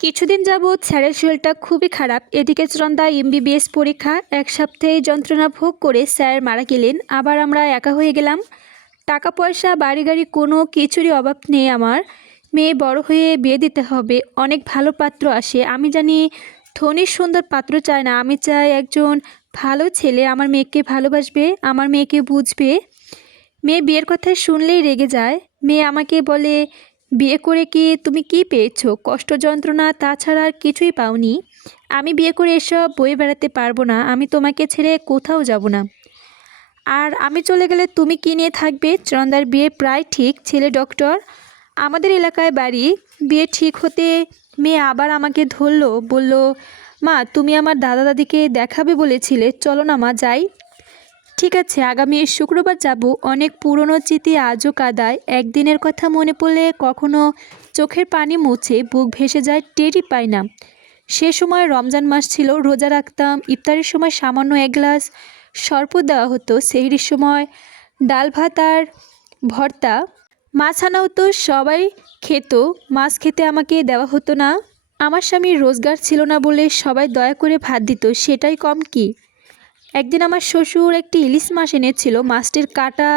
কিছুদিন যাবৎ স্যারের শরীরটা খুবই খারাপ। এদিকে চন্দা এমবিবিএস পরীক্ষা, এক সপ্তাহে যন্ত্রণা ভোগ করে স্যার মারা গেলেন। আবার আমরা একা হয়ে গেলাম। টাকা পয়সা বাড়ি গাড়ি কোনো কিছুরই অভাব নেই আমার। মেয়ে বড় হয়ে বিয়ে দিতে হবে, অনেক ভালো পাত্র আসে। আমি জানি ধনী সুন্দর পাত্র চায় না, আমি চাই একজন ভালো ছেলে আমার মেয়েকে ভালোবাসবে, আমার মেয়েকে বুঝবে। মেয়ে বিয়ের কথা শুনলেই রেগে যায়। মেয়ে আমাকে বলে, বিয়ে করে কি তুমি কি পেয়েছো? কষ্ট যন্ত্রণা, তাছাড়া আর কিছুই পাওনি। আমি বিয়ে করে এসব বয়ে বেড়াতে পারবো না, আমি তোমাকে ছেড়ে কোথাও যাব না। আর আমি চলে গেলে তুমি কি নিয়ে থাকবে? চন্দার বিয়ে প্রায় ঠিক, ছেলে ডক্টর, আমাদের এলাকায় বাড়ি। বিয়ে ঠিক হতে মেয়ে আবার আমাকে ধরলো, বলল, মা তুমি আমার দাদা দাদিকে দেখাবে বলেছিলে, চলো না মা যাই। ঠিক আছে, আগামী শুক্রবার যাব। অনেক পুরনো স্মৃতি আজও কাদায়। একদিনের কথা মনে পড়লে কখনো চোখের পানি মুছে বুক ভেসে যায়, টেরই পাই না। সে সময় রমজান মাস ছিল, রোজা রাখতাম। ইফতারের সময় সামান্য এক গ্লাস শরবত দেওয়া হতো, সেহরির সময় ডাল ভাত আর ভর্তা। মাছ আনা হতো, সবাই খেত। মাছ খেতে আমাকে দেওয়া হতো না। আমার স্বামীর রোজগার ছিল না বলে সবাই দয়া করে ভাত দিত, সেটাই কম কি? একদিন আমার শ্বশুর একটি ইলিশ মাছ এনেছিল, মাছটির কাটা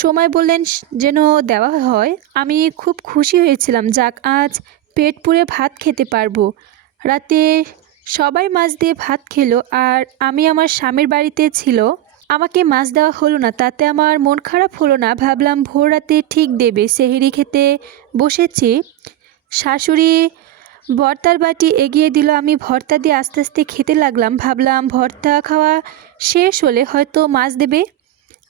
সময় বললেন যেন দেওয়া হয়। আমি খুব খুশি হয়েছিলাম, যাক আজ পেট পুড়ে ভাত খেতে পারবো। রাতে সবাই মাছ দিয়ে ভাত খেলো, আর আমি আমার স্বামীর বাড়িতে ছিল, আমাকে মাছ দেওয়া হলো না। তাতে আমার মন খারাপ হলো না, ভাবলাম ভোর রাতে ঠিক দেবে। সেহরি খেতে বসেছি, শাশুড়ি ভর্তার বাটি এগিয়ে দিল। আমি ভর্তা দিয়ে আস্তে আস্তে খেতে লাগলাম, ভাবলাম ভর্তা খাওয়া শেষ হলে হয়তো মাছ দেবে।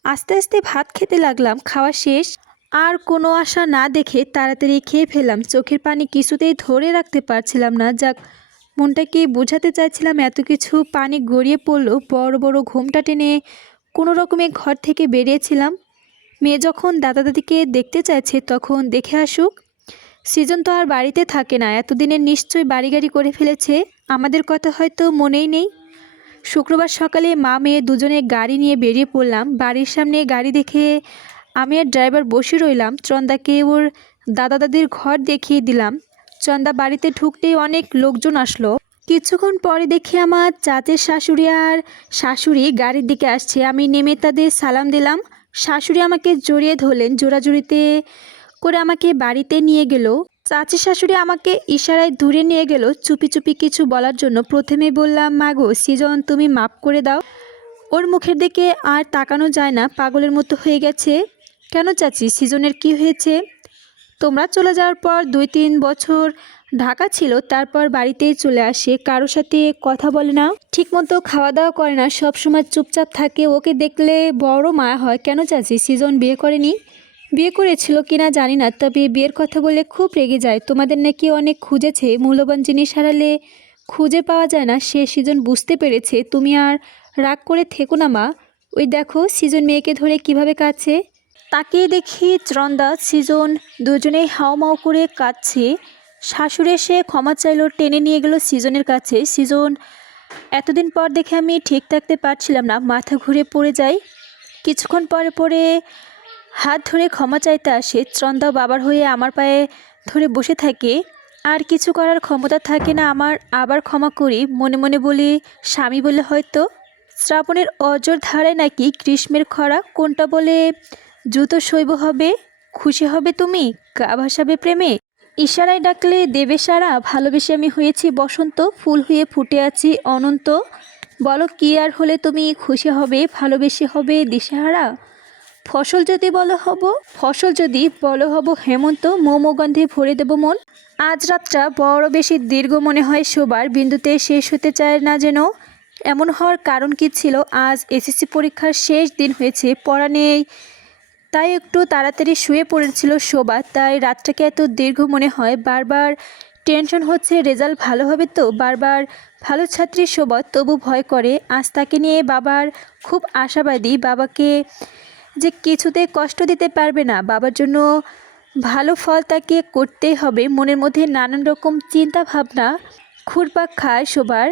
আস্তে আস্তে ভাত খেতে লাগলাম, খাওয়া শেষ। আর কোনো আশা না দেখে তাড়াতাড়ি খেয়ে ফেললাম। চোখের পানি কিছুতেই ধরে রাখতে পারছিলাম না। যাক, মনটাকে বোঝাতে চাইছিলাম, এত কিছু পানি গড়িয়ে পড়লো। বড় বড় ঘুমটা টেনে কোনো রকমে ঘর থেকে বেরিয়েছিলাম। মেয়ে যখন দাদা দাদিকে দেখতে চাইছে তখন দেখে আসুক। সৃজন তো আর বাড়িতে থাকে না, এতদিনে নিশ্চয়ই বাড়ি গাড়ি করে ফেলেছে, আমাদের কথা হয়তো মনেই নেই। শুক্রবার সকালে মা মেয়ে দুজনে গাড়ি নিয়ে বেরিয়ে পড়লাম। বাড়ির সামনে গাড়ি দেখে আমি আর ড্রাইভার বসে রইলাম। চন্দাকে ওর দাদা দাদির ঘর দেখিয়ে দিলাম। চন্দা বাড়িতে ঢুকতেই অনেক লোকজন আসলো। কিছুক্ষণ পরে দেখি আমার চাচের শাশুড়ি আর শাশুড়ি গাড়ির দিকে আসছে। আমি নেমে তাদের সালাম দিলাম। শাশুড়ি আমাকে জড়িয়ে ধরলেন, জোড়াজুড়িতে করে আমাকে বাড়িতে নিয়ে গেল। চাচি শাশুড়ি আমাকে ইশারায় দূরে নিয়ে গেল চুপি চুপি কিছু বলার জন্য। প্রথমে বললাম, মাগো সৃজন তুমি মাপ করে দাও, ওর মুখের দিকে আর তাকানো যায় না, পাগলের মতো হয়ে গেছে। কেন চাচি, সৃজনের কি হয়েছে? তোমরা চলে যাওয়ার পর 2-3 বছর ঢাকা ছিল, তারপর বাড়িতেই চলে আসে, কারো সাথে কথা বলে না, ঠিকমতো খাওয়া দাওয়া করে না, সব সময় চুপচাপ থাকে। ওকে দেখলে বড় মায়া হয়। কেন চাচি, সৃজন বিয়ে করেনি? বিয়ে করেছিল কিনা জানি না, তবে বিয়ের কথা বলে খুব রেগে যায়। তোমাদের নাকি অনেক খুঁজেছে, মূল্যবান জিনিস হারালে খুঁজে পাওয়া যায় না, সে সৃজন বুঝতে পেরেছে। তুমি আর রাগ করে থেকো না মা। ওই দেখো সৃজন মেয়েকে ধরে কিভাবে কাঁদছে। তাকিয়ে দেখি চন্দা সৃজন দুজনেই হাউমাউ করে কাঁদছে। শাশুড়ি এসে ক্ষমা চাইলো, টেনে নিয়ে গেল সৃজনের কাছে। সৃজন এতদিন পর দেখে আমি ঠিক থাকতে পারছিলাম না, মাথা ঘুরে পড়ে যাই। কিছুক্ষণ পরে পরে হাত ধরে ক্ষমা চাইতে আসে। চন্দাও বাবার হয়ে আমার পায়ে ধরে বসে থাকে। আর কিছু করার ক্ষমতা থাকে না আমার। আবার ক্ষমা করি, মনে মনে বলি, স্বামী বলে হয়তো। শ্রাবণের অজর ধারায় নাকি গ্রীষ্মের খরা, কোনটা বলে জুতো শৈব হবে? খুশি হবে তুমি, গা ভাসাবে প্রেমে। ইশারায় ডাকলে দেবে সারা, ভালোবেসে আমি হয়েছি বসন্ত, ফুল হয়ে ফুটে আছি অনন্ত। বলো কি আর হলে তুমি খুশি হবে, ভালোবেসে হবে দিশেহারা। ফসল যদি বলো হব হেমন্ত, মৌমগন্ধে ভরে দেব মন। আজ রাতটা বড় বেশি দীর্ঘ মনে হয় সবার, বিন্দুতে শেষ হতে চায় না যেন। এমন হওয়ার কারণ কি ছিল? আজ এসএসসি পরীক্ষার শেষ দিন হয়েছে, পড়া নেই, তাই একটু তাড়াতাড়ি শুয়ে পড়েছিল শোভা, তাই রাতটাকে এত দীর্ঘ মনে হয়। বারবার টেনশন হচ্ছে রেজাল্ট ভালো হবে তো, বারবার ভালো ছাত্রী শোভা, তবু ভয় করে। আজ তাকে নিয়ে বাবার খুব আশাবাদী, বাবাকে যে কিছুতে কষ্ট দিতে পারবে না, বাবার জন্য ভালো ফল তাকে করতেই হবে। মনের মধ্যে নানান রকম চিন্তা ভাবনা ঘুরপাক খায় শোবার।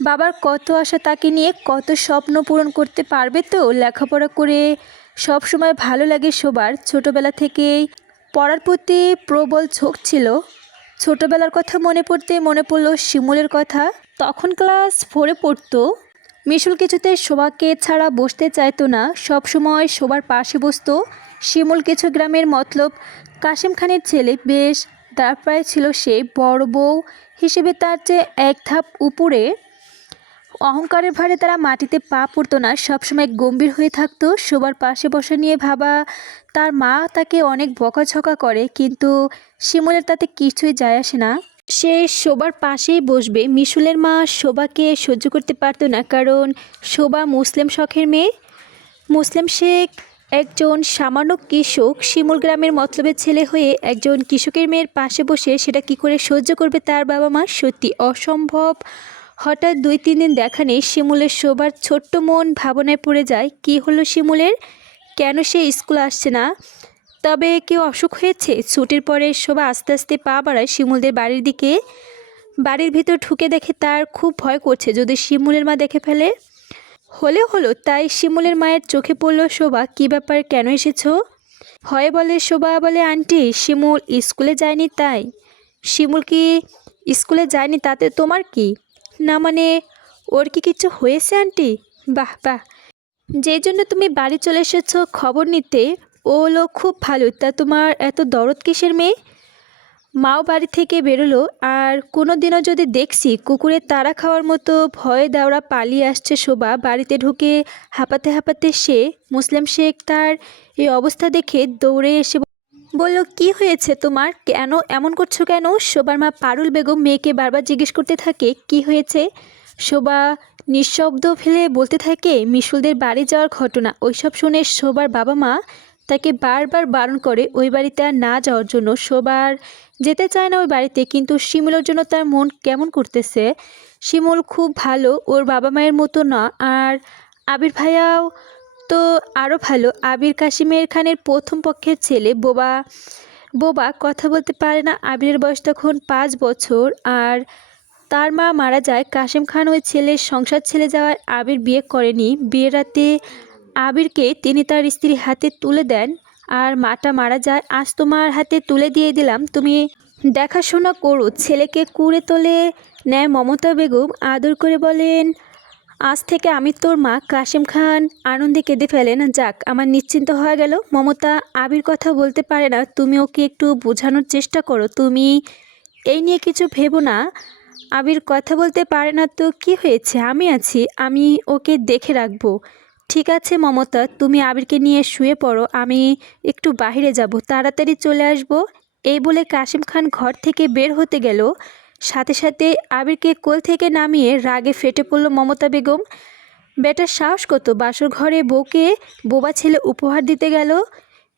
বাবার কত আশা তাকে নিয়ে, কত স্বপ্ন পূরণ করতে পারবে তো? লেখাপড়া করে সব সময় ভালো লাগে শোবার, ছোটোবেলা থেকেই পড়ার প্রতি প্রবল ঝোঁক ছিল। ছোটবেলার কথা মনে পড়তে মনে পড়লো শিমুলের কথা। তখন ক্লাস 4-এ পড়তো। মিশুল কিছুতে শোভাকে ছাড়া বসতে চাইতো না, সবসময় শোভার পাশে বসতো। শিমুল কিছু গ্রামের মতলব কাশেম খানের ছেলে, বেশ দাঁড়ায় ছিল সে। বড় বউ হিসেবে তার চেয়ে এক ধাপ উপরে। অহংকারের ভারে তারা মাটিতে পা পড়তো না, সবসময় গম্ভীর হয়ে থাকতো। শোবার পাশে বসা নিয়ে ভাবা তার মা তাকে অনেক বকাঝকা করে, কিন্তু শিমুলের তাতে কিছুই যায় আসে না। সে শোবার পাশেই বসবে। মিশুলের মা শোভাকে সহ্য করতে পারতো না, কারণ শোভা মুসলিম শখের মেয়ে। মুসলিম শেখ একজন সামান্য কৃষক। শিমুল গ্রামের মতলবের ছেলে হয়ে একজন কৃষকের মেয়ের পাশে বসে সেটা কি করে সহ্য করবে তার বাবা মা? সত্যি অসম্ভব। হঠাৎ 2-3 দিন দেখা নেই, শিমুলের শোবার ছোট্ট মন ভাবনায় পড়ে যায়। কি হলো শিমুলের? কেন সে স্কুল আসছে না? তবে কেউ অসুখ হয়েছে? ছুটির পরে শোভা আস্তে আস্তে পা বাড়ায় শিমুলদের বাড়ির দিকে। বাড়ির ভিতর ঢুকে দেখে তার খুব ভয় করছে, যদি শিমুলের মা দেখে ফেলে। হলো তাই শিমুলের মায়ের চোখে পড়ল শোভা। কি ব্যাপার, কেন এসেছো? ভয়ে বলে শোভা বলে, আন্টি শিমুল স্কুলে যায়নি তাই। শিমুল কি স্কুলে যায়নি তাতে তোমার কি? না মানে ওর কি কিছু হয়েছে আন্টি? বাহ বাহ, যেই জন্য তুমি বাড়ি চলে এসেছো খবর নিতে। ও লোক খুব ভালো, তা তোমার এত দরদ কিসের মেয়ে? মাও বাড়ি থেকে বেরোলো, আর কোনো দিনও যদি দেখছি কুকুরের তাড়া খাওয়ার মতো ভয়ে দাওড়া পালিয়ে আসছে শোভা। বাড়িতে ঢুকে হাঁপাতে হাঁপাতে সে মুসলিম শেখ তার এই অবস্থা দেখে দৌড়ে এসে বলল, কি হয়েছে তোমার? কেন এমন করছো কেন? শোভার মা পারুল বেগম মেয়েকে বারবার জিজ্ঞেস করতে থাকে কি হয়েছে। শোভা নিঃশব্দ ফেলে বলতে থাকে মিশুলদের বাড়ি যাওয়ার ঘটনা। ওইসব শুনে শোভার বাবা মা তাকে বারবার বারণ করে ওই বাড়িতে আর না যাওয়ার জন্য। শোভার যেতে চায় না ওই বাড়িতে, কিন্তু শিমুলের জন্য তার মন কেমন করতেছে। শিমুল খুব ভালো, ওর বাবা মায়ের মতো না। আর আবির ভাইয়াও তো আরও ভালো। আবির কাশিমের খানের প্রথম পক্ষের ছেলে। বোবা বোবা কথা বলতে পারে না। আবিরের বয়স তখন 5 বছর, আর তার মা মারা যায়। কাশেম খান ওই ছেলের সংসার ছেড়ে যাওয়ায় আবির বিয়ে করেনি। বিয়ের রাতে আবিরকে তিনি তার স্ত্রীর হাতে তুলে দেন, আর মাটা মারা যায়। আজ তোমার হাতে তুলে দিয়ে দিলাম, তুমি দেখাশোনা করো। ছেলেকে কুড়ে তোলে নেয় মমতা বেগম, আদর করে বলেন, আজ থেকে আমি তোর মা। কাশেম খান আনন্দে কেঁদে ফেলেন। যাক, আমার নিশ্চিন্ত হয়ে গেল। মমতা আবির কথা বলতে পারে না, তুমি ওকে একটু বোঝানোর চেষ্টা করো। তুমি এই নিয়ে কিছু ভেবো না। আবির কথা বলতে পারে না তো কি হয়েছে, আমি আছি, আমি ওকে দেখে রাখবো। ঠিক আছে মমতা, তুমি আবিরকে নিয়ে শুয়ে পড়ো, আমি একটু বাইরে যাব, তাড়াতাড়ি চলে আসবো। এই বলে কাশেম খান ঘর থেকে বের হতে গেল। সাথে সাথে আবিরকে কোল থেকে নামিয়ে রাগে ফেটে পড়ল মমতা বেগম। বেটার সাহস কত, বাসর ঘরে বউকে বোবা ছেলে উপহার দিতে গেল।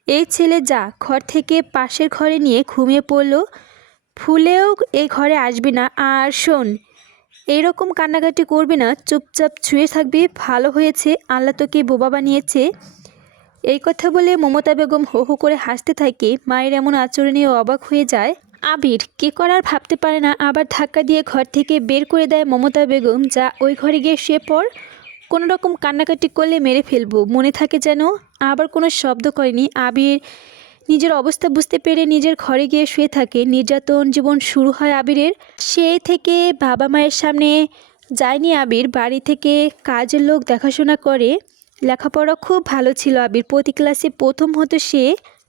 এই ছেলে যা, ঘর থেকে পাশের ঘরে নিয়ে ঘুমিয়ে পড়ল। ফুলেও এই ঘরে আসবি না। আর শোন, এইরকম কান্নাকাটি করবি না, চুপচাপ শুয়ে থাকবি। ভালো হয়েছে আল্লাহ তোকে বোবা বানিয়েছে। এই কথা বলে মমতা বেগম হো হো করে হাসতে থাকে। মায়ের এমন আচরণে অবাক হয়ে যায়। আবির কী করার ভাবতে পারে না, আবার ধাক্কা দিয়ে ঘর থেকে বের করে দেয় মমতা বেগম। যা, ওই ঘরে গিয়ে শুয়ে পড়, কোনো রকম কান্নাকাটি করলে মেরে ফেলবো। মনে থাকে যেন। আবার কোনো শব্দ করেনি। আবির নিজের অবস্থা বুঝতে পেরে নিজের ঘরে গিয়ে শুয়ে থাকে। নির্যাতন জীবন শুরু হয় আবিরের। সেই থেকে বাবা মায়ের সামনে যায়নি আবির, বাড়ি থেকে কাজের লোক দেখাশোনা করে। লেখাপড়া খুব ভালো ছিল আবির, প্রতি ক্লাসে প্রথম হতো সে।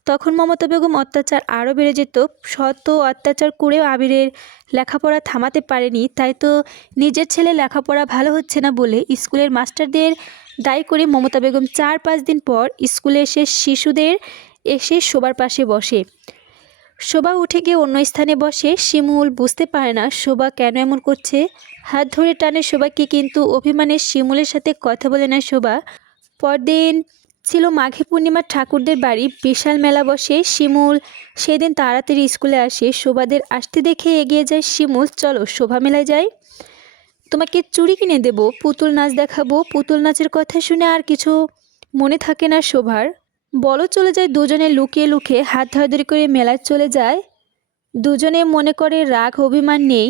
তখন মমতা বেগম অত্যাচার আরও বেড়ে যেত। শত অত্যাচার করেও আবিরের লেখাপড়া থামাতে পারেনি। তাই তো নিজের ছেলে লেখাপড়া ভালো হচ্ছে না বলে স্কুলের মাস্টারদের দায়ী করে মমতা বেগম 4-5 দিন পর স্কুলে এসে শিশুদের এসে শোবার পাশে বসে। শোভা উঠে গিয়ে অন্য স্থানে বসে। শিমুল বুঝতে পারে না শোভা কেন এমন করছে। হাত ধরে টানে শোভাকে, কিন্তু অভিমানে শিমুলের সাথে কথা বলে না শোভা। পরদিন ছিল মাঘী পূর্ণিমার ঠাকুরদের বাড়ি, বিশাল মেলা বসে। শিমুল সেদিন তাড়াতাড়ি স্কুলে আসে। শোভাদের আসতে দেখে এগিয়ে যায় শিমুল, চলো শোভা মেলায় যাই, তোমাকে চুড়ি কিনে দেব, পুতুল নাচ দেখাবো। পুতুল নাচের কথা শুনে আর কিছু মনে থাকে না শোভার। বলো চলে যায় দুজনে লুকিয়ে লুকিয়ে হাত ধরাধরি করে মেলায় চলে যায়। দুজনে মনে করে রাগ অভিমান নেই।